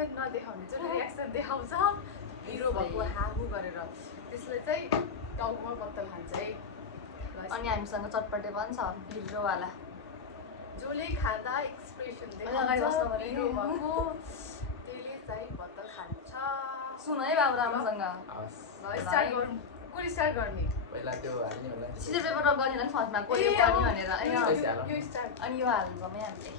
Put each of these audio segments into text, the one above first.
चाहिँ नदेखाउने जुन रियाक्सन देखाउँछ हिरो भएको हाबु गरेर त्यसले चाहिँ टाउकोमा बत्तल हान्छ है। अनि हामीसँग चटपटे पनि छ हिरोवाला जसले खाँदा एक्सप्रेसन अगाडि बस्नु देखाउँछ पर्यो हिरो भएको त्यसले चाहिँ बत्तल खान्छ। सुन है बाबु राम्रोसँग ल स्टार्ट गरौँ। कुन स्टार्ट गर्ने? पहिला त्यो हाल्ने होला सिजर पेपर रक गर्ने फर्स्टमा कोही पनि भनेर यो स्टार्ट अनि यो हाल्नुमै हामीले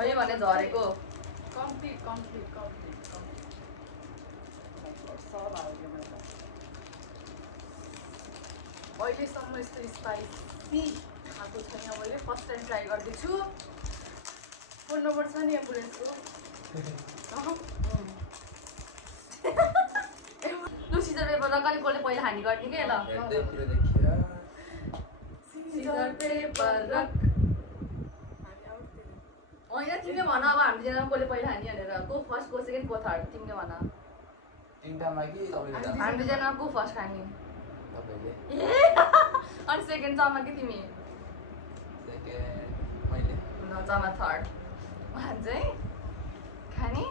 भयो भने झरेको कम्प्लिट सब हाल्यो मैले अहिलेसम्म यस्तो स्पाइसी खाएको छैन मैले फर्स्ट टाइम ट्राई गर्दैछु। फोन नम्बर छ नि एम्बुलेन्सको लु सिजर पेपर रक अनि कसले पहिला हानी गर्ने के ल सिजर पेपर रक होइन तिमीले भन अब हामी जेना कसले पहिला हानी भनेर को फर्स्ट को सेकेन्ड को थर्ड तिमीले भन तिनटामा कि तपाईले हामी जेना को फर्स्ट खाने तपाईले अनि सेकेन्ड जमा कि तिमी सेकेन्ड मैले न जमा थर्ड उहाँ चाहिँ खाने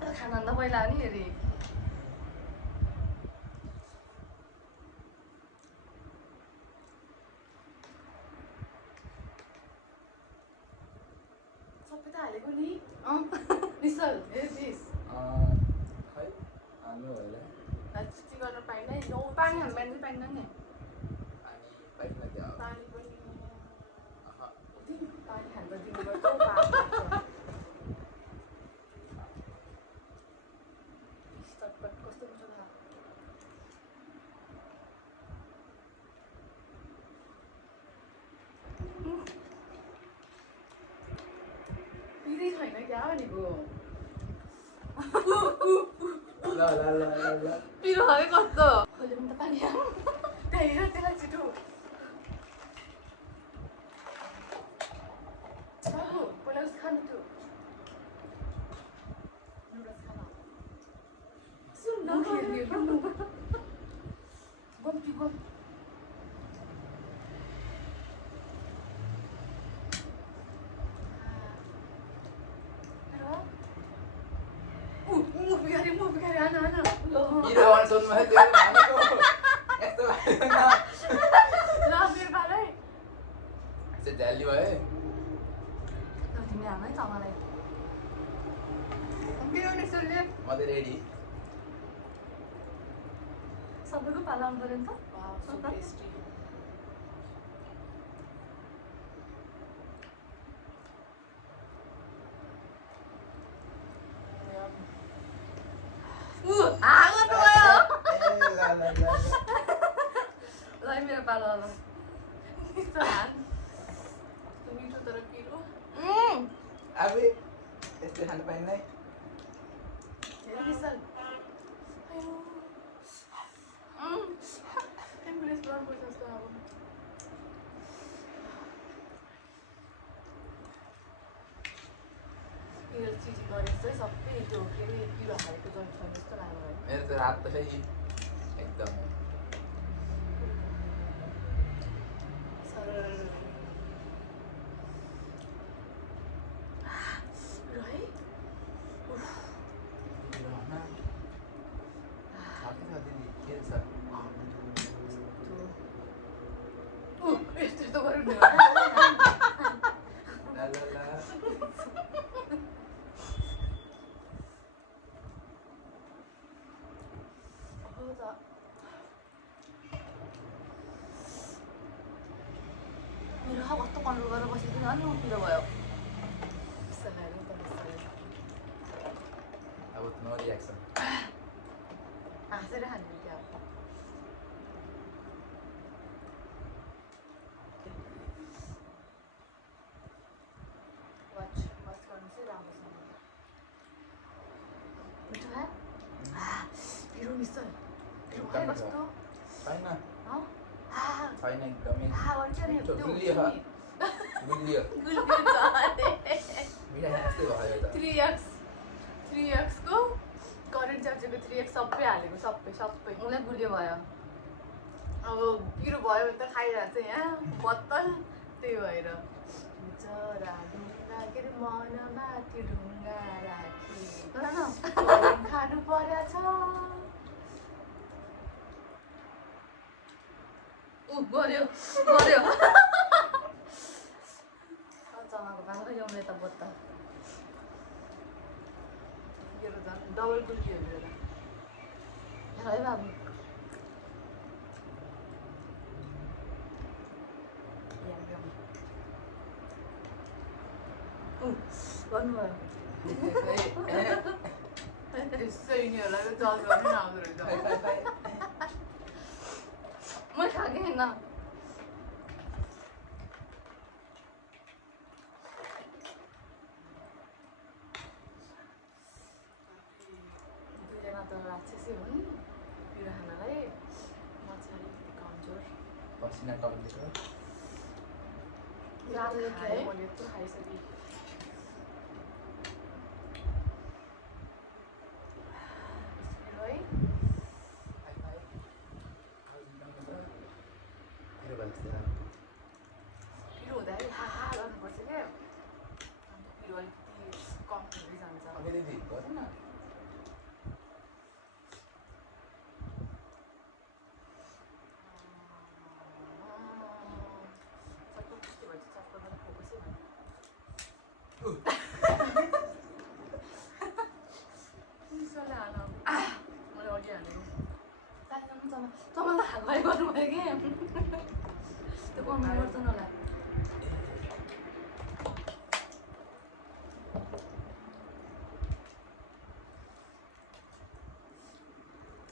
खानुभन्दा पहिला हो नि हेरी सबै त हालेको नि निसल हेरिस खै हाल्नु होला चिटी गर्न पाइँदैन नो पानी हाल्नु पाइँदैन नि अनि पाइला क्या पानी पनि अह पानी हाल्न दिनुपर्छ चटपट कस्तो हुन्छ थाहा पिरै छैन क्या भनेको ल पिरो भयो कस्तो खोले पनि त पानी त्यही हेर त्यसलाई छिटो बाबु पहिला उस खानु त्यो नुडल्स खान सुन न गम्ती गम बिगारे आना हिरो वान सोनमा त्यो भनेको यस्तो लाग्दैन ल मेरो बालै चाहिँ झ्याली भयो तिमी हाल्नु है चमालाई मेरो निसुलले म त रेडी सबैको पाला आउनु पऱ्यो नि त वाउ सो टेस्टी ल मेरो पालो अब मिठो तर पिरो अब यस्तो खानु पाइन्न है निसल एम्बुलेन्स ब्लड पर्छ जस्तो अब पिरो चिज गरेको चाहिँ सबै त्यो के अरे पिरो हालेको जति छ जस्तो लाग्यो मेरो त रात त खै एकदम यस्तो गरौँ न मेरो कस्तो कन्ट्रोल गरेर बसेको थिएन नि पिरो भयो अब नो रिएक्सन हाँसेर खानु क्या वाच गर्नु चाहिँ राम्रोसँग मिठो है पिरो मिसल पिरो एकदम कस्तो छैन हाँ छैन एकदमै हाँ मिठो गुलियो गुलियो मिठाई जस्तै भयो त 3x को करेन्ट चार्जरको 3x सबै हालेको सबै उसलाई गुलियो भयो अब पिरो भयो भने त खाइरहेको छ यहाँ बत्तल त्यही भएर जरा ढुङ्गा के अरे मनमाथि ढुङ्गा राखी खानु परेछ गऱ्यो गऱ्यो चमाको पालो ल्याउने त बोत्तल मेरो झन् डबल गुल्की हो मेरो है बाबु गर्नुभयो त्यसै यिनीहरूलाई जज गर्नु नआउँदो रहेछ म खाएँ होइन दुईजना त राक्षसै हुन् पिरो खानालाई म चाहिँ अलिकति कमजोर पसिना टल्लेको खाएँ मैले यत्रो खाइसकेँ पिरो हुँदाखेरि हाहा गर्नुपर्छ क्या अन्त पिरो अलिकति कम हुँदै जान्छ दिदी गर न चक्कर कस्तो भएछ चक्कर पनि फोकसै भयो मिसोले हान मैले अघि हानेको चमा त हात भयो गर्नुभयो कि त्यो गर्नु पर्छ होला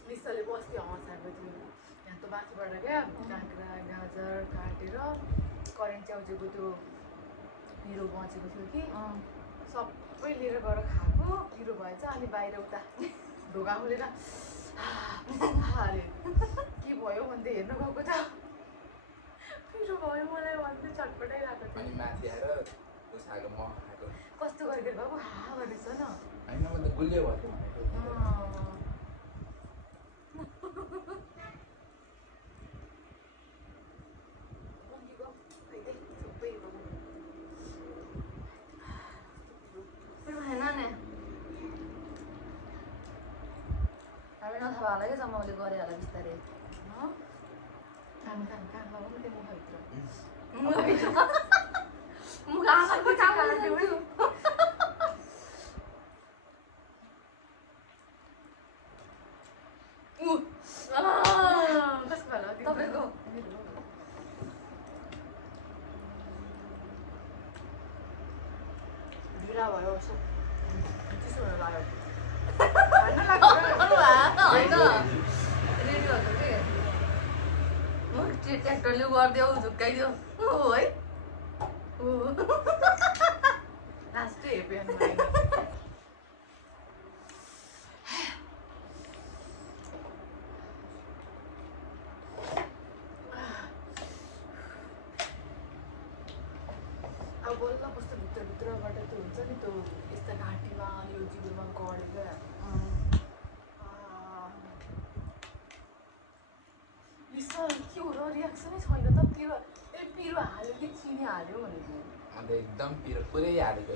मिसोले बस्ती हँसाएको थियो यहाँ त माथिबाट क्या काँक्रा गाजर काटेर करेन्ट च्याउचेको त्यो पिरो बचेको थियो कि सबै लिएर गएर खाएको पिरो भएछ अनि बाहिर उता ढोका खोलेर अरे के भयो भन्दै हेर्नु गएको त पिरो भयो मलाई भन्दै छटपटाइरहेको थियो अनि माथि आएर उसाको म खाएको कस्तो गरेको बाबु हा गरेछ न होइन म त गुलियो भएको भनेको हामी नथाहा होला क्या जमाउले गरे होला बिस्तारै खानु खानु खानु लगाउनु त्यो मुख मुखभित्र आँखाको चामल कस्तो भयो तपाईँको ढिला भयो चिसो हुन लाग्यो होइन रेडी भएको के मुख ट्र्याक्टरले गरिदियो झुक्काइदियो हो है लास्टै हेप्यो अब बल्ल कस्तो भित्रभित्रबाट त्यो हुन्छ नि त्यो यस्ता घाँटीमा अनि यो जिउमा गढेको विशाल के हो र रियाक्सनै छैन त पिरो पिरो हाल्यो कि चिनी हाल्यो भनेको अन्त एकदम पिरो पुरै हालेको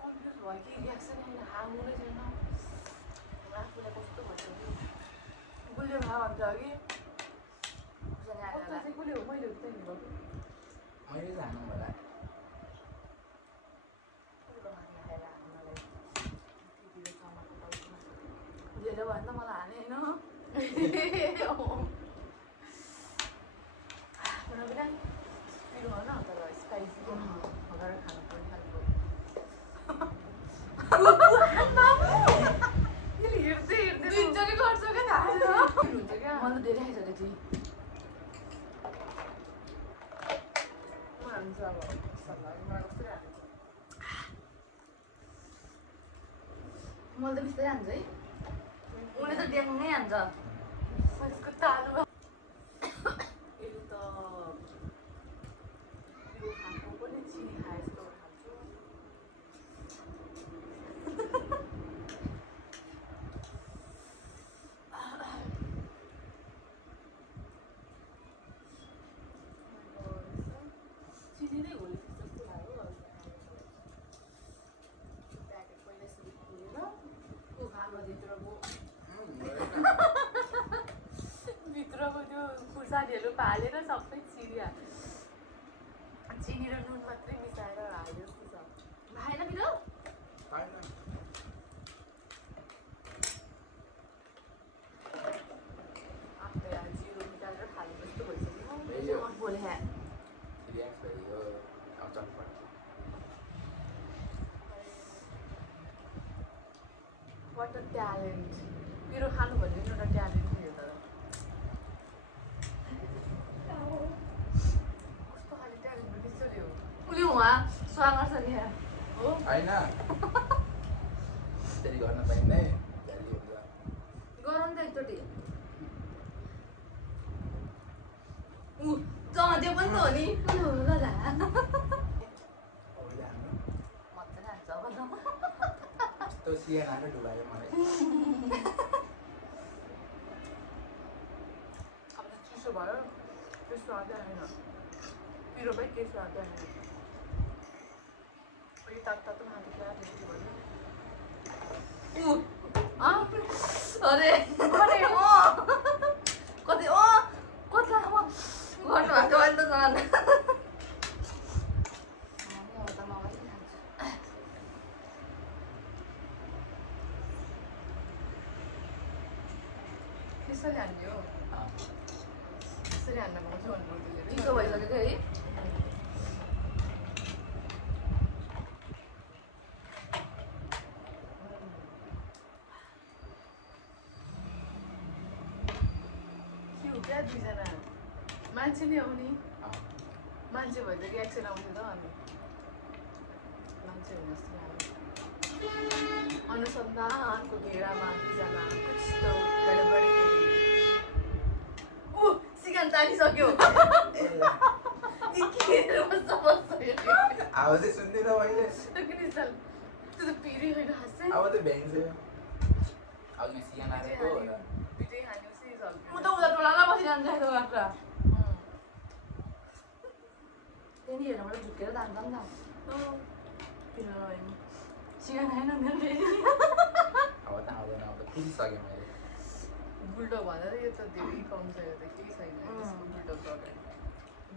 कन्फ्युज भयो कि रियाक्सनै छैन हाल्नु नै छैन आफूलाई कस्तो भन्छ कि गुलियो खा भन्छ कि चाहिँ गुलियो हो मैले उता नि भएको मैले जानु होला जेलो भयो नि त मलाई हाने होइन पिरो हो न तर स्पाइसी लगाएर खानु पर्ने खालको हेर्दै हेर्दै दुईजनै गर्छ क्या थाहा हुन्छ क्या मलाई धेरै खाइसकेको थिएँ हान्छ अब मलाई कस्तो हान्छ मैले त बिस्तारै हान्छ है उसले त ड्याङ्गै हान्छ यसको तालु यो त यो खाएको पनि चिनी खाए जस्तो खान्छु चिनी र नुन मात्रै मिसाएर हाले जस्तो छ भाएन बिरो खाएन आफ्नै जिरो निकालेर खाले जस्तो भइसक्यो त्यही हो बोले है रियाक्स भयो अब चटपट वाट अ ट्यालेन्ट पिरो खानु भन्ने एउटा ट्यालेन्ट थियो तर कस्तो खाले ट्यालेन्ट पनि चल्यो उनी वहाँ स्वागत छ नि हो होइन त्यसरी गर्न पाइँदैन झ्याली हुन्छ गरौँ त एकचोटि त्यो पनि त हो नि गरा अरूले हाम्रो मजाले हान्छ अब त यस्तो सिएन आएर डुबायो मलाई अब त चिसो भयो त्यो स्वादै आएन पिरो पनि केही स्वादै आएन यो तातो तातो खानु क्या टेस्टी भयो अरे अरे कति कतिलाई अब गर्नु भएको अहिले त झन् त्यसरी हान्ने हो त्यसरी हान्न पाउँछ भन्नु चिसो भइसक्यो है के हो क्या दुईजना मान्छे नै आउने मान्छे भयो त रियाक्सन आउँथ्यो त अनि मान्छे हुनु जस्तो लाग्यो अनुसन्धानको घेरामा दुईजना कुछ त गडबडी सिकान तानिसक्यो आवाज चाहिँ सुन्दिनँ मैले त्यो त पिरी होइन हाँस्दै अब त भ्याङ्छ अब यो सिएन आएको पिटै हान्योपछि म त उता टोलामा बसिरहन्छ त्यो बाख्रा त्यहाँदेखि हेरेर मैले झुकेर जान्छ नि त पिरो नभए सिकान आएन नि फेरि अब त आउँदैन अब त फुसिसकेँ मैले बुलडग भन्दा यो त धेरै कम छ यो त केही छैन त्यसको बुलडग अगाडि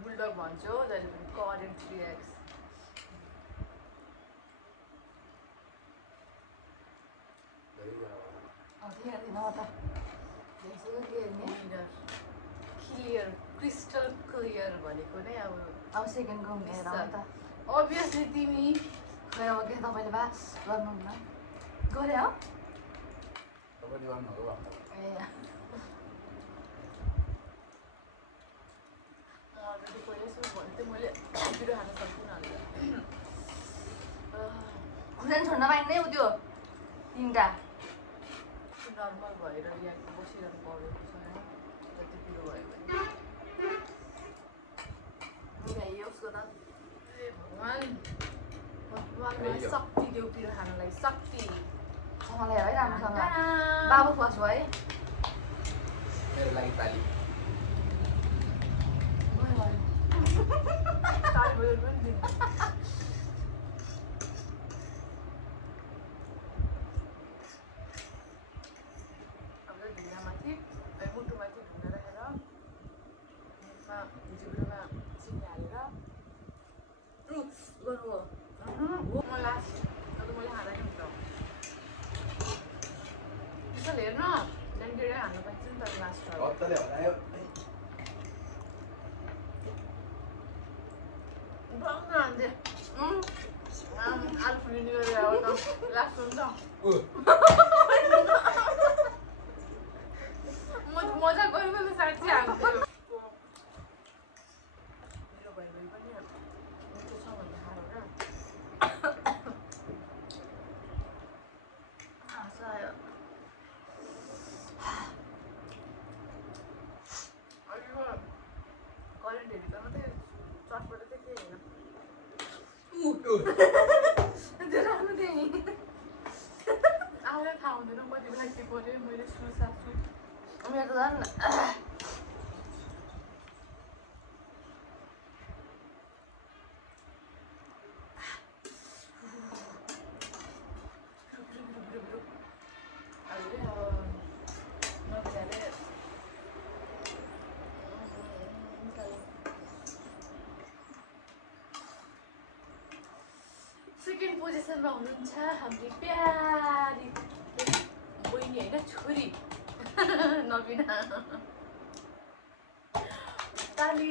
बुलडग भन्छु जहिले पनि करेन्ट रियाक्स हेर्दिनँ म त हेर्छु के हेर्ने क्लियर क्रिस्टल क्लियर भनेको नै अब अब सेकेन्डको हुने हेर त अभियसली तिमी खै अब के तपाईँले बा गर्नुहुन्न गरे हो तपाईँले गर्नुभएको भएको ए अलरेडी पहिल्यै सुरु भन्थेँ मैले पिरो खान सक्दिनँ भनेर खुर्सानी छोड्न पाइँदैन उ त्यो तिनवटा नर्मल भएर यहाँ बसिरहनु परेको छ होइन जति पिरो भयो भने मिलाइयो उसको त ए भगवान् भगवान्लाई शक्ति देऊ पिरो खानलाई शक्ति सँगले है राम्रोसँग बाबु फर्स्ट भयो है मेरो लागि ताली गयो गयो ताली बजाउनु पनि दिनु ढुङ्गामाथि मुटुमाथि ढुङ्गा राखेर मुखमा जिब्रोमा चिनी हालेर गर्नु म लास्ट अब मैले हालेको हुन्छ त्यसो हेर्न त्यहाँदेखि हाल्नु पाइन्छ नि त लास्ट हप्ताले हरायो हान्थेँ आलु फुलिने गरेर अब त लास्ट हुन्छ मजा गरेको त साँच्ची हाल्थ्यो मेरो भाइ भाइ पनि मिठो छ भन्ने खाएर हाँसो आयो अहिलेको करेन्टहरू त मात्रै चटपट चाहिँ के होइन त्यो राम्रो थियो नि आएर थाहा हुँदैन कति बेला के पऱ्यो मैले सुसासु मेरो त झन् पोजिसनमा हुनुहुन्छ हाम्रो प्यारी बहिनी होइन छोरी नबिना ताली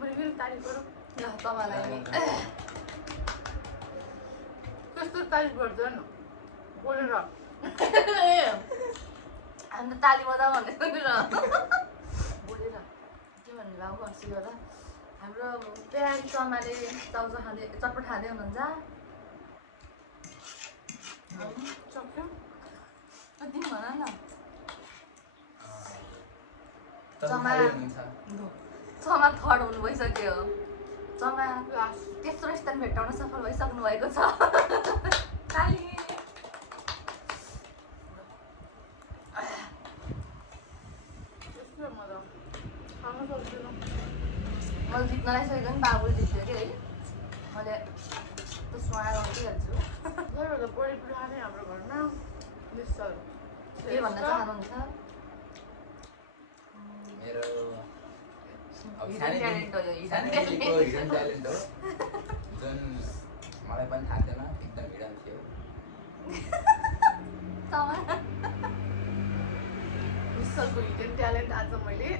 मेरो तारिफ गरौँ ल तपाईँलाई नि कस्तो तारिफ गर्दैन बोलेर अन्त ताली बजा भन्ने सुनेर बोलेर के भन्नु बाबु अस्ति गर्दा हाम्रो प्याज चमाले चाउचाउ खाँदै चटपट खाँदै हुनुहुन्छ सक्यो तिमी भन न चमा चमा थर्ड हुनु भइसक्यो चमा लास्ट तेस्रो स्थान भेट्टाउन सफल भइसक्नु भएको छ ताली यस्तो मजा खान सक्दिनँ मैले जित्न लागिसकेको नि बाबुले जित्यो कि है मैले त्यो सुहाएर उठिहाल्छु सबैभन्दा बढी पुरा नै हाम्रो घरमा मिसल के भन्न चाहनुहुन्छ मेरो अब हिडन ट्यालेन्ट हो यो हिडन सानैदेखिको हिडन ट्यालेन्ट हो जुन मलाई पनि थाहा थिएन एकदम हिडन थियो मिसलको हिडन ट्यालेन्ट आज मैले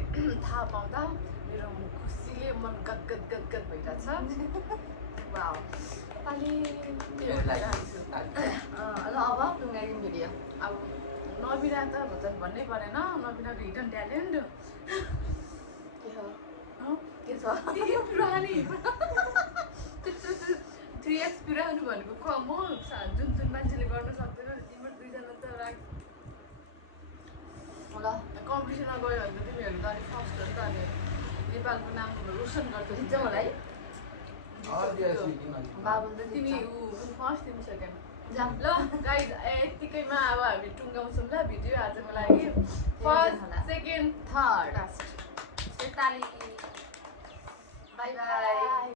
थाहा पाउँदा मेरो खुसीले मन गदगद गदगद भइरहेछ वाउ पाली मेरो लागि ल अब टुङ्गाइदिउँ भिडियो अब नबिना त भजन भन्नै परेन नबिनाको हिडन ट्यालेन्ट के हो के छ त्यही पुरानी 3x पुरानो भनेको कम हो जुन जुन मान्छेले गर्न सक्दैन तिम्रो दुईजना त ल कम्पिटिसनमा गयो भने त तिमीहरू त अलिक फर्स्ट हो नि त अनि नेपालको नाम रोसन गर्छ जित्छ मलाई बाबु त तिमी जित्छ फर्स्ट तिमी सेकेन्ड जाम ल गाइज यत्तिकैमा अब हामी टुङ्गाउँछौँ ल भिडियो आजको लागि फर्स्ट सेकेन्ड थर्ड लास्ट ताली बाई बाई